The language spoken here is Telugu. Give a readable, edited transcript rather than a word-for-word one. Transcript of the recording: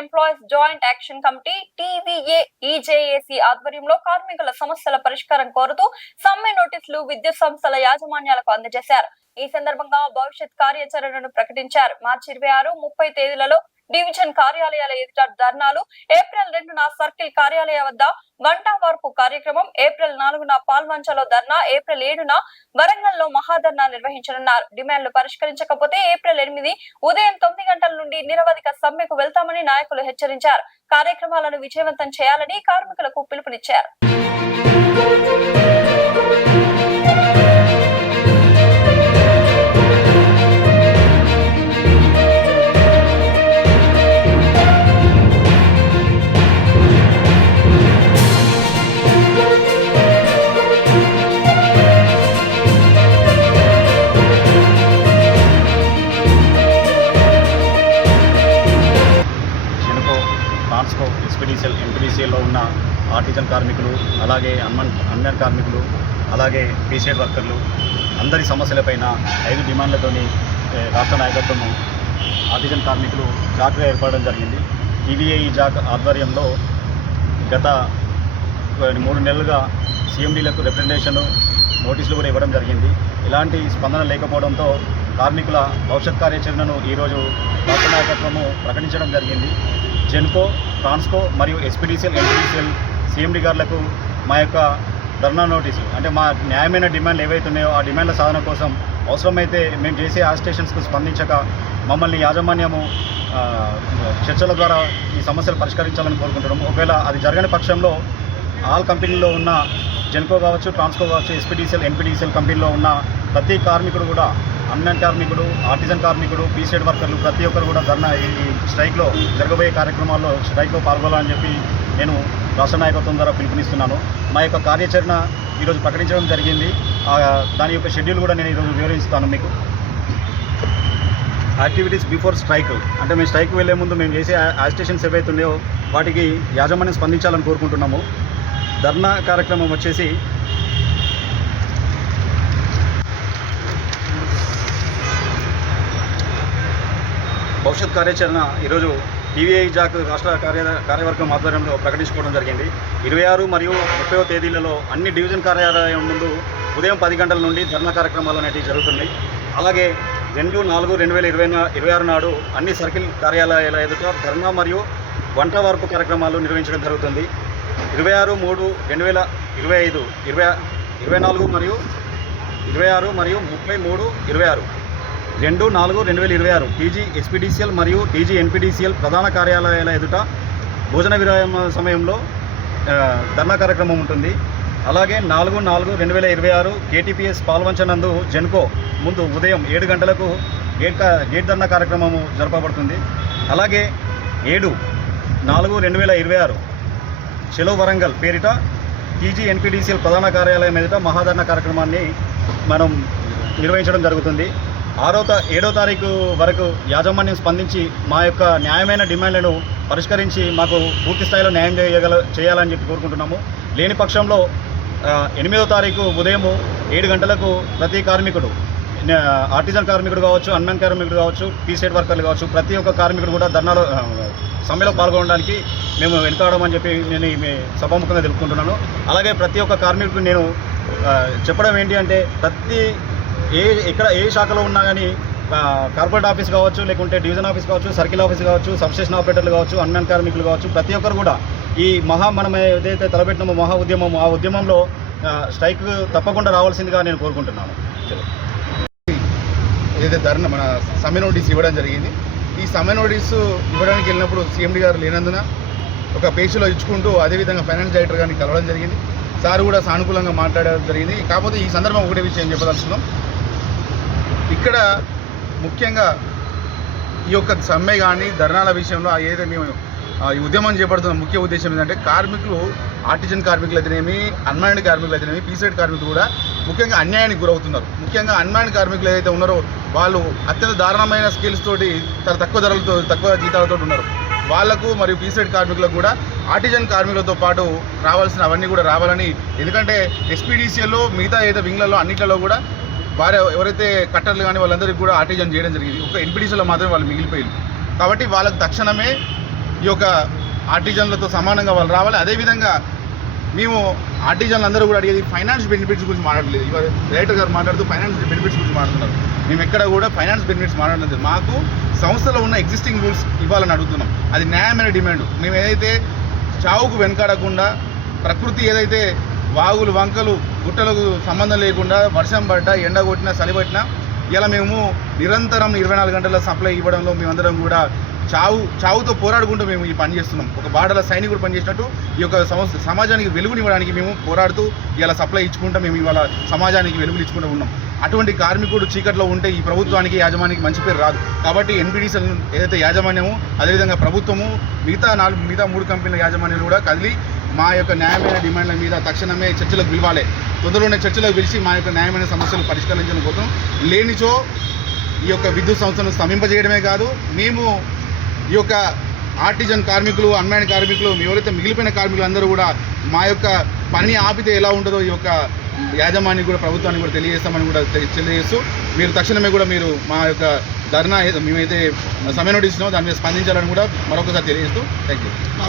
Employees joint action committee TVA-EJAC ఆధ్వర్యంలో కార్మికుల సమస్యల పరిష్కారం కోరుతూ సమ్మె నోటీసులు విద్యుత్ సంస్థల యాజమాన్యాలకు అందజేశారు. ఈ సందర్భంగా భవిష్యత్ కార్యాచరణను ప్రకటించారు. మార్చి 26, 30 తేదీలలో డివిజన్ కార్యాలయాల ఎదుట ధర్నాలు, ఏప్రిల్ 2న సర్కిల్ కార్యాలయ వద్ద గంటా వార్పు కార్యక్రమం, ఏప్రిల్ 4న పాల్వంచలో ధర్నా, ఏప్రిల్ 7న వరంగల్లో మహాధర్నా నిర్వహించనున్నారు. డిమాండ్లు పరిష్కరించకపోతే ఏప్రిల్ 8 ఉదయం 9 గంటల నుండి నిరవధిక సమ్మెకు వెళ్తామని నాయకులు హెచ్చరించారు. కార్యక్రమాలను విజయవంతం చేయాలని కార్మికులకు పిలుపునిచ్చారు. ఎస్పీడీసీఎల్ ఎంపీడీసీఎల్లో ఉన్న ఆర్టిజన్ కార్మికులు, అలాగే అన్మ్యాన్ కార్మికులు, అలాగే పీసీఎడ్ వర్కర్లు అందరి సమస్యలపైన 5 డిమాండ్లతోని రాష్ట్ర నాయకత్వము ఆర్టిజన్ కార్మికులు జాక్గా ఏర్పడడం జరిగింది. TVA-EJAC ఆధ్వర్యంలో గత 3 నెలలుగా CMDలకు రిప్రజెంటేషన్ నోటీసులు కూడా ఇవ్వడం జరిగింది. ఎలాంటి స్పందన లేకపోవడంతో కార్మికుల భవిష్యత్ కార్యాచరణను ఈరోజు రాష్ట్ర నాయకత్వము ప్రకటించడం జరిగింది. జెన్కో, ట్రాన్స్కో మరియు ఎస్పీడీసీఎల్, ఎంపీడీసీఎల్ CMD గారులకు మా యొక్క ధర్నా నోటీసు అంటే మా న్యాయమైన డిమాండ్లు ఏవైతే ఉన్నాయో ఆ డిమాండ్ల సాధన కోసం అవసరమైతే మేము చేసే ఆజిటేషన్స్కు స్పందించక మమ్మల్ని యాజమాన్యము చర్చల ద్వారా ఈ సమస్యలు పరిష్కరించాలని కోరుకుంటున్నాము. ఒకవేళ అది జరగని పక్షంలో ఆల్ కంపెనీల్లో ఉన్న జెన్కో కావచ్చు, ట్రాన్స్కో కావచ్చు, ఎస్పీడీసీఎల్, ఎంపీడీసీఎల్ కంపెనీలో ఉన్న ప్రతి కార్మికుడు కూడా, అన్మ్యాన్ కార్మికుడు, ఆర్టిజన్ కార్మికుడు, పీసీఎడ్ వర్కర్లు ప్రతి ఒక్కరు కూడా ధర్నా ఈ స్ట్రైక్లో జరగబోయే కార్యక్రమాల్లో స్ట్రైక్లో పాల్గొనాలని చెప్పి నేను రాష్ట్ర నాయకత్వం ద్వారా పిలుపునిస్తున్నాను. మా యొక్క కార్యాచరణ ఈరోజు ప్రకటించడం జరిగింది. దాని యొక్క షెడ్యూల్ కూడా నేను ఈరోజు వివరిస్తాను మీకు. యాక్టివిటీస్ బిఫోర్ స్ట్రైక్ అంటే మేము స్ట్రైక్ వెళ్లే ముందు మేము చేసే యాజిటేషన్స్ ఏవైతే ఉన్నాయో వాటికి యాజమాన్యం స్పందించాలని కోరుకుంటున్నాము. ధర్నా కార్యక్రమం వచ్చేసి భవిష్యత్ కార్యాచరణ ఈరోజు TVA-EJAC రాష్ట్ర కార్యవర్గం ఆధ్వర్యంలో ప్రకటించుకోవడం జరిగింది. 26 మరియు 30 తేదీలలో అన్ని డివిజన్ కార్యాలయం ముందు ఉదయం 10 గంటల నుండి ధర్నా కార్యక్రమాలు అనేవి జరుగుతున్నాయి. అలాగే 2/4/2026 నాడు అన్ని సర్కిల్ కార్యాలయాల ఎదుట ధర్నా మరియు వంట వార్పు కార్యక్రమాలు నిర్వహించడం జరుగుతుంది. 26/3/2025, 24 మరియు 26 మరియు 33/26, 2/4/2026 TG SPDCL మరియు TG NPDCL ప్రధాన కార్యాలయాల ఎదుట భోజన విరామ సమయంలో ధర్నా కార్యక్రమం ఉంటుంది. అలాగే 4/4/2026 KTPS పాల్వంచనందు జెన్కో ముందు ఉదయం 7 గంటలకు గేట్ ధర్నా కార్యక్రమము జరపబడుతుంది. అలాగే 7/4/2026 చెలో వరంగల్ పేరిట TG NPDCL ప్రధాన కార్యాలయం ఎదుట మహాధర్నా కార్యక్రమాన్ని మనం నిర్వహించడం జరుగుతుంది. 7వ తారీఖు వరకు యాజమాన్యం స్పందించి మా యొక్క న్యాయమైన డిమాండ్లను పరిష్కరించి మాకు పూర్తి స్థాయిలో న్యాయం చేయాలని చెప్పి కోరుకుంటున్నాము. లేని పక్షంలో 8వ తారీఖు ఉదయం 7 గంటలకు ప్రతి కార్మికుడు, ఆర్టిజన్ కార్మికుడు కావచ్చు, అన్మ్యాన్ కార్మికుడు కావచ్చు, పీసీఎడ్ వర్కర్లు కావచ్చు, ప్రతి ఒక్క కార్మికుడు కూడా ధర్నాలో సమ్మెలో పాల్గొనడానికి మేము వెనుకాడమని చెప్పి నేను సభాముఖంగా తెలుపుకుంటున్నాను. అలాగే ప్రతి ఒక్క కార్మికుడు నేను చెప్పడం ఏంటి అంటే ఎక్కడ ఏ శాఖలో ఉన్నా కానీ కార్పొరేట్ ఆఫీస్ కావచ్చు, లేకుంటే డివిజన్ ఆఫీస్ కావచ్చు, సర్కిల్ ఆఫీస్ కావచ్చు, సబ్స్టేషన్ ఆపరేటర్లు కావచ్చు, అన్మ్యాన్ కార్మికులు కావచ్చు, ప్రతి ఒక్కరు కూడా ఈ మనం ఏదైతే తలపెట్టినామో మహా ఉద్యమం, ఆ ఉద్యమంలో స్ట్రైక్ తప్పకుండా రావాల్సిందిగా నేను కోరుకుంటున్నాను. ఏదైతే ధర్నా మన సమ్మె నోటీస్ ఇవ్వడం జరిగింది. ఈ సమ్మె నోటీసు ఇవ్వడానికి వెళ్ళినప్పుడు CMD గారు లేనందున ఒక పేజీలో ఇచ్చుకుంటూ అదేవిధంగా ఫైనాన్స్ డైరెక్టర్ గారిని కలవడం జరిగింది. సార్ కూడా సానుకూలంగా మాట్లాడడం జరిగింది. కాకపోతే ఈ సందర్భం ఒకటే విషయం చెప్పదలుచుకున్నాం. ఇక్కడ ముఖ్యంగా ఈ యొక్క సమ్మె కానీ ధర్నాల విషయంలో ఏదైతే మేము ఈ ఉద్యమం చేపడుతున్న ముఖ్య ఉద్దేశం ఏంటంటే కార్మికులు, ఆర్టిజన్ కార్మికులు అయితేనేమి, అన్మ్యాన్డ్ కార్మికులు అయితేనేమి, పీసీఎడ్ కార్మికులు కూడా ముఖ్యంగా అన్యాయానికి గురవుతున్నారు. ముఖ్యంగా అన్మ్యాన్డ్ కార్మికులు ఏదైతే ఉన్నారో వాళ్ళు అత్యంత దారుణమైన స్కిల్స్ తోటి చాలా తక్కువ ధరలతో, తక్కువ జీతాలతో ఉన్నారు. వాళ్లకు మరియు పీసీఎడ్ కార్మికులకు కూడా ఆర్టిజన్ కార్మికులతో పాటు రావాల్సిన అవన్నీ కూడా రావాలని, ఎందుకంటే ఎస్పీడీసీఎల్లో మిగతా ఏదైతే వింగ్లలో అన్నింటిలో కూడా ఎవరైతే కట్టర్లు కానీ వాళ్ళందరికీ కూడా ఆర్టిజన్ చేయడం జరిగింది. ఒక ఎన్పీడీసీలో మాత్రమే వాళ్ళు మిగిలిపోయారు. కాబట్టి వాళ్ళకు తక్షణమే ఈ యొక్క ఆర్టిజన్లతో సమానంగా వాళ్ళు రావాలి. అదేవిధంగా మేము ఆర్టిజన్లు అందరూ కూడా అడిగేది ఫైనాన్స్ బెనిఫిట్స్ గురించి మాట్లాడలేదు. ఇవాళ డైరెక్టర్ గారు మాట్లాడుతూ ఫైనాన్స్ బెనిఫిట్స్ గురించి మాట్లాడుతున్నారు. మేము ఎక్కడ కూడా ఫైనాన్స్ బెనిఫిట్స్ మాట్లాడలేదు. మాకు సంస్థలో ఉన్న ఎగ్జిస్టింగ్ రూల్స్ ఇవ్వాలని అడుగుతున్నాం. అది న్యాయమైన డిమాండ్. మేము ఏదైతే చావుకు వెనకాడకుండా ప్రకృతి ఏదైతే వాగులు వంకలు గుట్టలకు సంబంధం లేకుండా వర్షం పడ్డా ఎండ కొట్టినా చలి పట్టినా ఇలా మేము నిరంతరం 24 గంటల సప్లై ఇవ్వడంలో మేమందరం కూడా చావుతో పోరాడుకుంటూ మేము ఈ పని చేస్తున్నాం. ఒక బాటల సైనికుడు పనిచేసినట్టు ఈ యొక్క సమాజానికి వెలుగునివ్వడానికి మేము పోరాడుతూ ఇలా సప్లై ఇచ్చుకుంటూ మేము ఇవాళ సమాజానికి వెలుగులు ఇచ్చుకుంటూ ఉన్నాం. అటువంటి కార్మికుడు చీకట్లో ఉంటే ఈ ప్రభుత్వానికి యాజమాన్యానికి మంచి పేరు రాదు. కాబట్టి ఎన్బిడిసిఎల్ ఏదైతే యాజమాన్యము అదేవిధంగా ప్రభుత్వము మిగతా 3 కంపెనీల యాజమాన్యాలు కూడా కదిలి మా యొక్క న్యాయమైన డిమాండ్ల మీద తక్షణమే చర్చలకు పిలవాలి. తొందరలోనే చర్చలకు పిలిచి మా యొక్క న్యాయమైన సమస్యలు పరిష్కరించడం కోసం లేనిచో ఈ యొక్క విద్యుత్ సంస్థను స్తంభింపజేయడమే కాదు, మేము ఈ యొక్క ఆర్టిజన్ కార్మికులు అన్మ్యాన్ కార్మికులు ఎవరైతే మిగిలిపోయిన కార్మికులు అందరూ కూడా మా యొక్క పని ఆపితే ఎలా ఉంటుందో ఈ యొక్క యాజమాన్యం కూడా ప్రభుత్వానికి కూడా తెలియజేస్తామని కూడా తెలియజేస్తూ మీరు తక్షణమే కూడా మీరు మా యొక్క ధర్నా మేమైతే సమ్మె నోటీస్ ఇచ్చినామో దాని మీద స్పందించాలని కూడా మరొకసారి తెలియజేస్తూ థ్యాంక్ యూ.